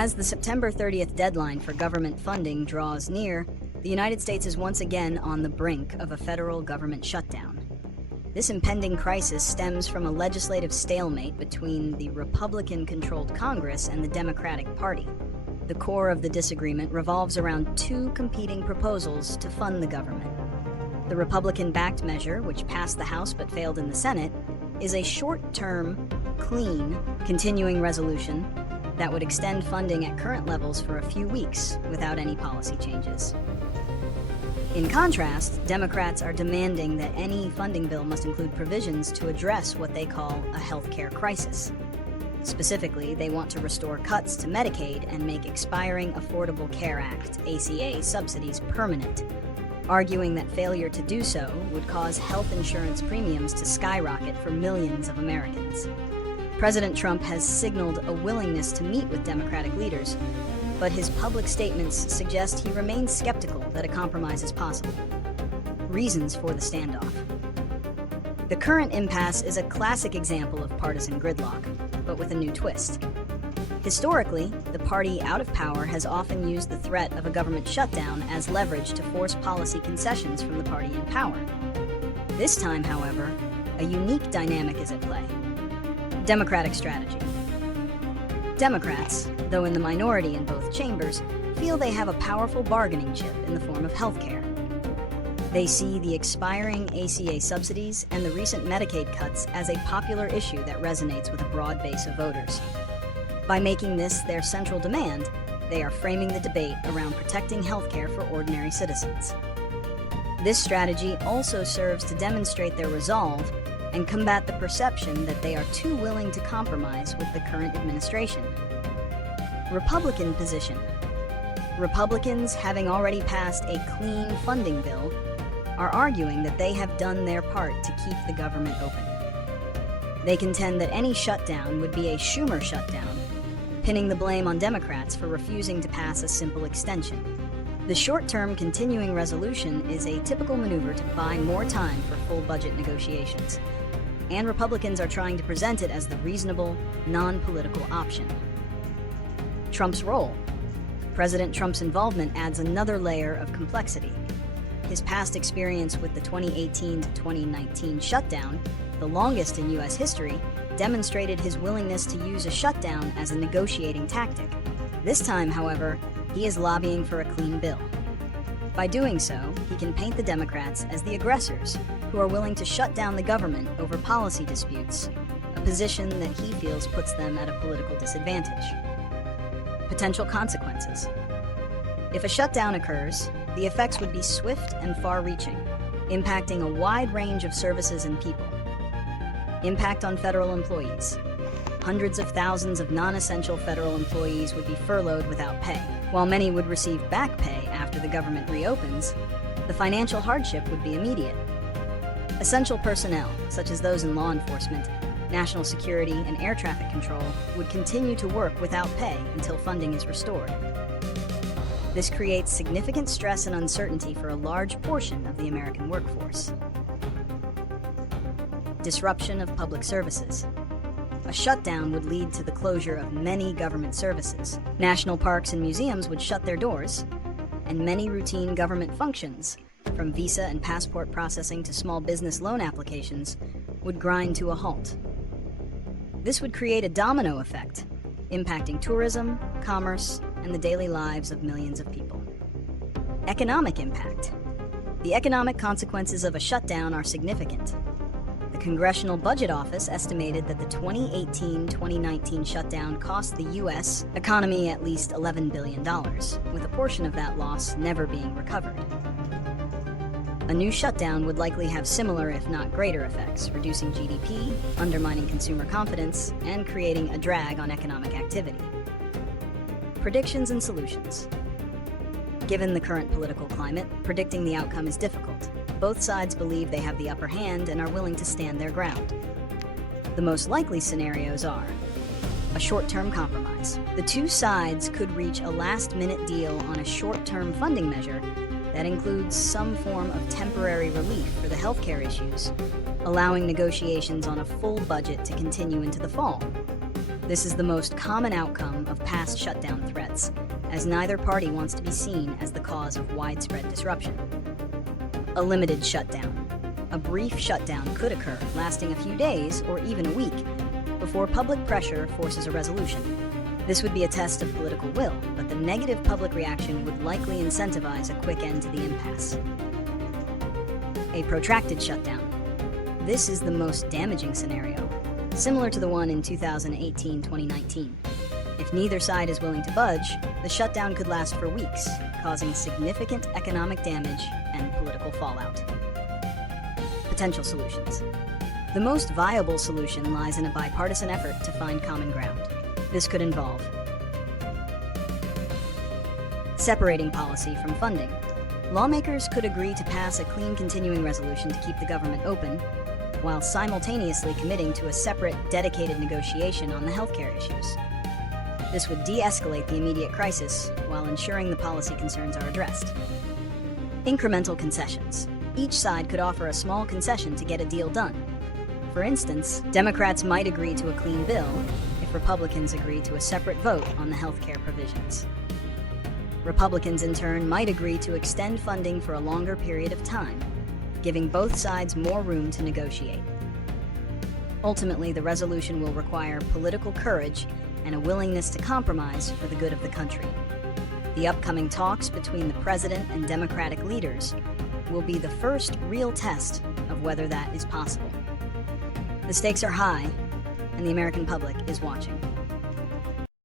As the September 30th deadline for government funding draws near, the United States is once again on the brink of a federal government shutdown. This impending crisis stems from a legislative stalemate between the Republican-controlled Congress and the Democratic Party. The core of the disagreement revolves around two competing proposals to fund the government. The Republican-backed measure, which passed the House but failed in the Senate, is a short-term, clean, continuing resolution that would extend funding at current levels for a few weeks without any policy changes. In contrast, Democrats are demanding that any funding bill must include provisions to address what they call a healthcare crisis. Specifically, they want to restore cuts to Medicaid and make expiring Affordable Care Act, ACA, subsidies permanent, arguing that failure to do so would cause health insurance premiums to skyrocket for millions of Americans. President Trump has signaled a willingness to meet with Democratic leaders, but his public statements suggest he remains skeptical that a compromise is possible. Reasons for the standoff. The current impasse is a classic example of partisan gridlock, but with a new twist. Historically, the party out of power has often used the threat of a government shutdown as leverage to force policy concessions from the party in power. This time, however, a unique dynamic is at play. Democratic strategy. Democrats, though in the minority in both chambers, feel they have a powerful bargaining chip in the form of healthcare. They see the expiring ACA subsidies and the recent Medicaid cuts as a popular issue that resonates with a broad base of voters. By making this their central demand, they are framing the debate around protecting healthcare for ordinary citizens. This strategy also serves to demonstrate their resolve and combat the perception that they are too willing to compromise with the current administration. Republican position. Republicans, having already passed a clean funding bill, are arguing that they have done their part to keep the government open. They contend that any shutdown would be a Schumer shutdown, pinning the blame on Democrats for refusing to pass a simple extension. The short-term continuing resolution is a typical maneuver to buy more time for full budget negotiations, and Republicans are trying to present it as the reasonable, non-political option. Trump's role. President Trump's involvement adds another layer of complexity. His past experience with the 2018 to 2019 shutdown, the longest in U.S. history, demonstrated his willingness to use a shutdown as a negotiating tactic. This time, however, he is lobbying for a clean bill. By doing so, he can paint the Democrats as the aggressors who are willing to shut down the government over policy disputes, a position that he feels puts them at a political disadvantage. Potential consequences. If a shutdown occurs, the effects would be swift and far-reaching, impacting a wide range of services and people. Impact on federal employees. Hundreds of thousands of non-essential federal employees would be furloughed without pay. While many would receive back pay after the government reopens, the financial hardship would be immediate. Essential personnel, such as those in law enforcement, national security, and air traffic control, would continue to work without pay until funding is restored. This creates significant stress and uncertainty for a large portion of the American workforce. Disruption of public services. A shutdown would lead to the closure of many government services. National parks and museums would shut their doors, and many routine government functions, from visa and passport processing to small business loan applications, would grind to a halt. This would create a domino effect, impacting tourism, commerce, and the daily lives of millions of people. Economic impact. The economic consequences of a shutdown are significant. The Congressional Budget Office estimated that the 2018-2019 shutdown cost the U.S. economy at least $11 billion, with a portion of that loss never being recovered. A new shutdown would likely have similar, if not greater, effects, reducing GDP, undermining consumer confidence, and creating a drag on economic activity. Predictions and solutions. Given the current political climate, predicting the outcome is difficult. Both sides believe they have the upper hand and are willing to stand their ground. The most likely scenarios are a short-term compromise. The two sides could reach a last-minute deal on a short-term funding measure that includes some form of temporary relief for the healthcare issues, allowing negotiations on a full budget to continue into the fall. This is the most common outcome of past shutdown threats, as neither party wants to be seen as the cause of widespread disruption. A limited shutdown. A brief shutdown could occur, lasting a few days or even a week, before public pressure forces a resolution. This would be a test of political will, but the negative public reaction would likely incentivize a quick end to the impasse. A protracted shutdown. This is the most damaging scenario, similar to the one in 2018-2019. If neither side is willing to budge, the shutdown could last for weeks, causing significant economic damage and political fallout. Potential solutions. The most viable solution lies in a bipartisan effort to find common ground. This could involve separating policy from funding. Lawmakers could agree to pass a clean continuing resolution to keep the government open, while simultaneously committing to a separate, dedicated negotiation on the healthcare issues. This would de-escalate the immediate crisis while ensuring the policy concerns are addressed. Incremental concessions. Each side could offer a small concession to get a deal done. For instance, Democrats might agree to a clean bill if Republicans agree to a separate vote on the healthcare provisions. Republicans, in turn, might agree to extend funding for a longer period of time, giving both sides more room to negotiate. Ultimately, the resolution will require political courage and a willingness to compromise for the good of the country. The upcoming talks between the president and Democratic leaders will be the first real test of whether that is possible. The stakes are high, and the American public is watching.